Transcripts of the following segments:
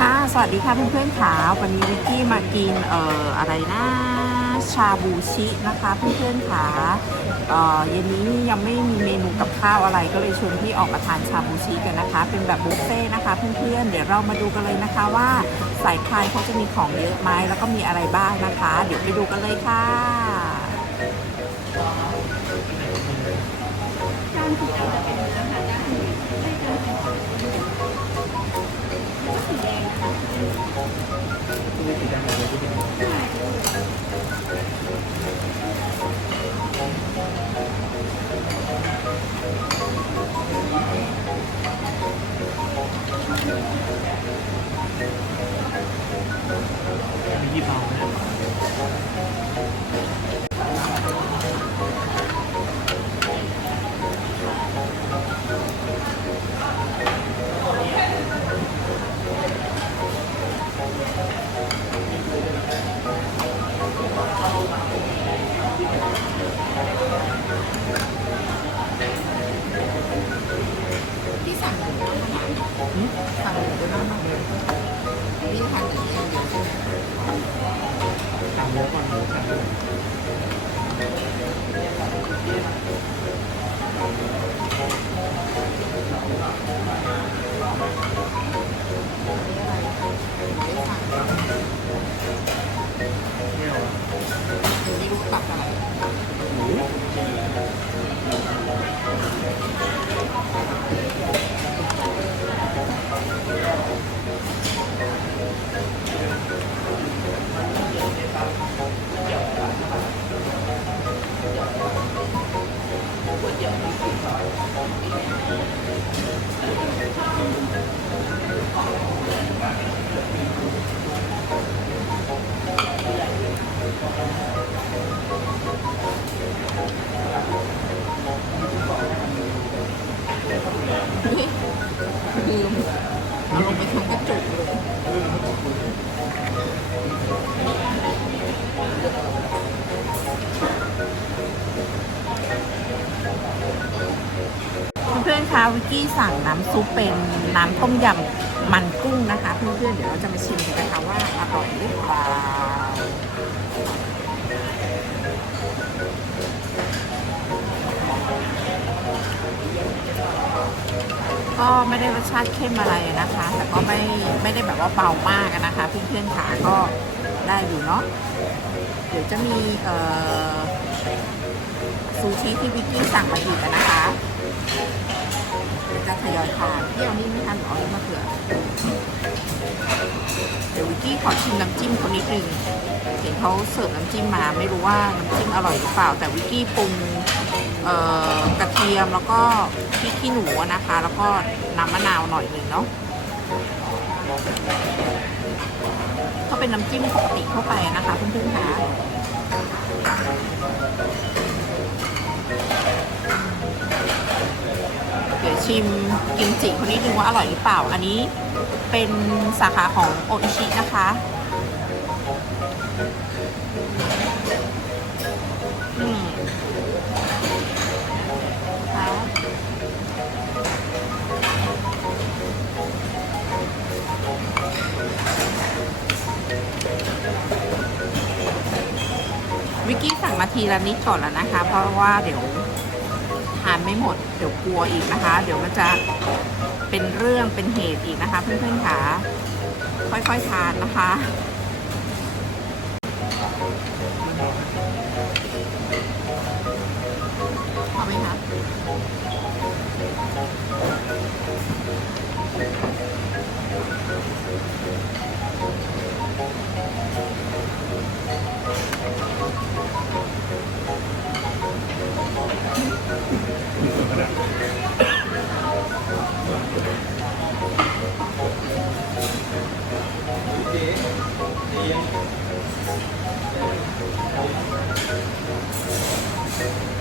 ค่ะ สวัสดีค่ะเพื่อนๆค่ะวันนี้วิกกี้มากินเอ่ออะไรนะชาบูชินะคะเพื่อนๆค่ะเอ่อเย็นนี้ยังไม่มีเมนูกับข้าวอะไรก็เลยชวนพี่ออกมาทานชาบูชิกันนะคะ เป็นแบบบุฟเฟ่ต์นะคะเพื่อนๆ เดี๋ยวเรามาดูกันเลยนะคะว่าสายพานเขาจะมีของเยอะไหมแล้วก็มีอะไรบ้างนะคะ เดี๋ยวไปดูกันเลยค่ะ สั่งหมูด้วยน ลืมเอาลงไปทั้งกระจุกเลยเพื่อนๆคะวิกกี้สั่งน้ำซุปเป็นน้ำต้มยำมันกุ้งนะคะ เพื่อนๆเดี๋ยวเราจะมาชิมกันนะคะว่าอร่อยหรือเปล่า ก็ไม่ได้รสชาติเข้มอะไรนะคะ แต่ก็ไม่ไม่ได้แบบว่าเบามากนะคะเพื่อนๆขาก็ได้อยู่เนาะเดี๋ยวจะมีเอ่อซูชิที่วิกกี้สั่งมาอีกนะคะเดี๋ยวจะทยอยทานพี่เอานี่ไม่ทันหรอเอามาเผื่อเดี๋ยววิกกี้ขอชิมน้ำจิ้มเขานิดนึงเห็นเขาเสิร์ฟน้ำจิ้มมา ไม่รู้ว่าน้ำจิ้มอร่อยหรือเปล่า แต่วิกกี้ปรุง กระเทียมแล้วก็พริกขี้หนูนะคะ แล้วก็น้ำมะนาวหน่อยหนึ่งเนาะก็เป็นน้ำจิ้มปกติทั่วไปนะคะเพื่อนๆค่ะเดี๋ยวชิมกิมจิคนนี้ดูว่าอร่อยหรือเปล่า อันนี้เป็นสาขาของโออิชินะคะ ทีละนิดก่อนแล้วนะคะ เพราะว่าเดี๋ยวทานไม่หมดเดี๋ยวกลัวอีกนะคะ เดี๋ยวมันจะเป็นเรื่องเป็นเหตุอีกนะคะ เพื่อนๆค่ะค่อยๆทานนะคะ Thank you.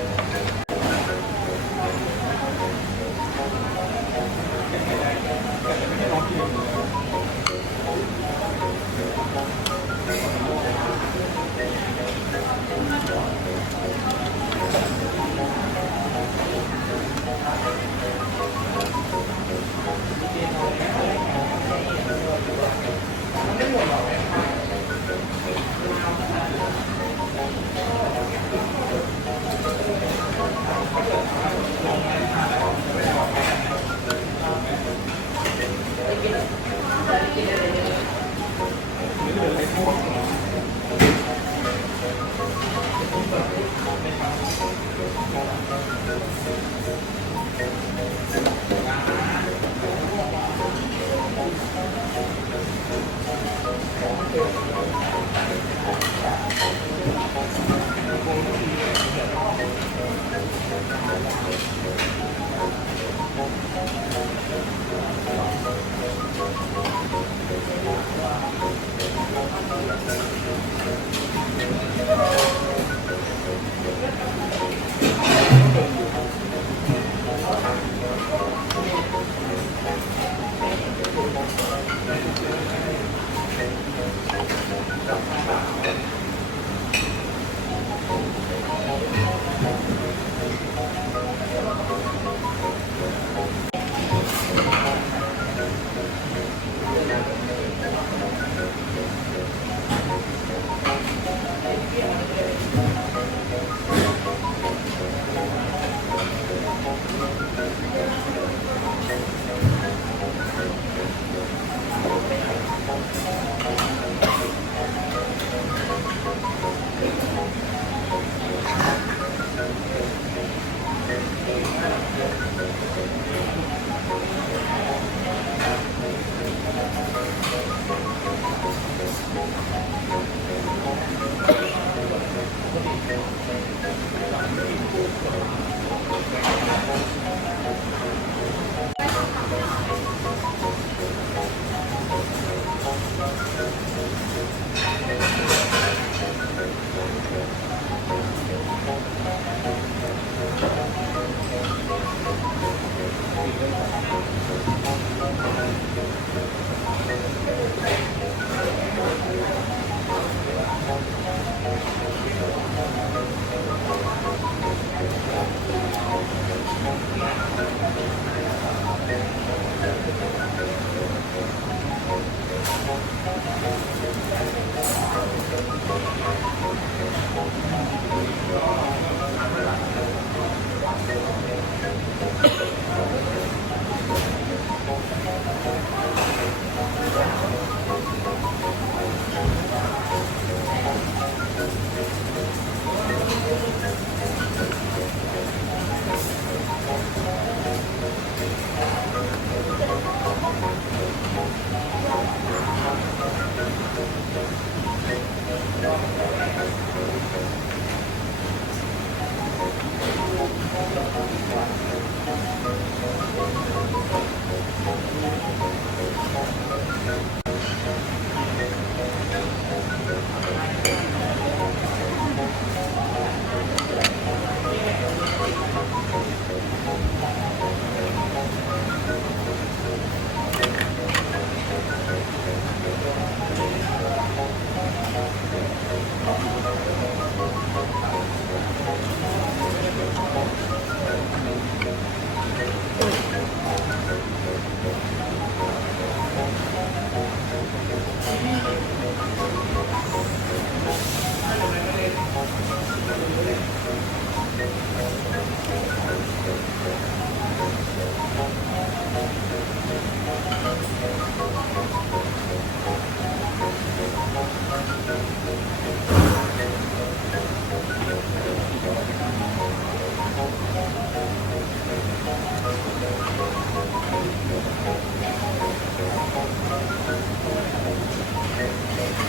อั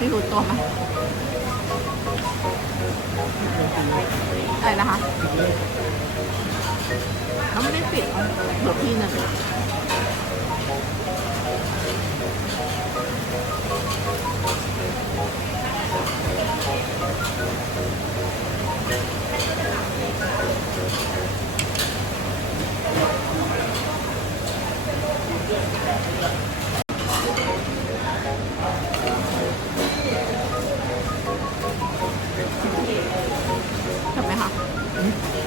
พี่รู้ตัวไหมอะไรนะคะเขาไม่ได้ปิดเหลือที่หนึ่ง Mm-hmm.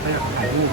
ไม่อยากถ่ายรูป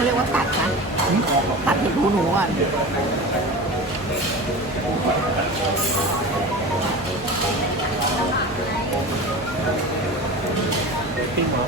เขาเรียกว่าตัดนะตัดหนูหนูอะปิ้งหรอ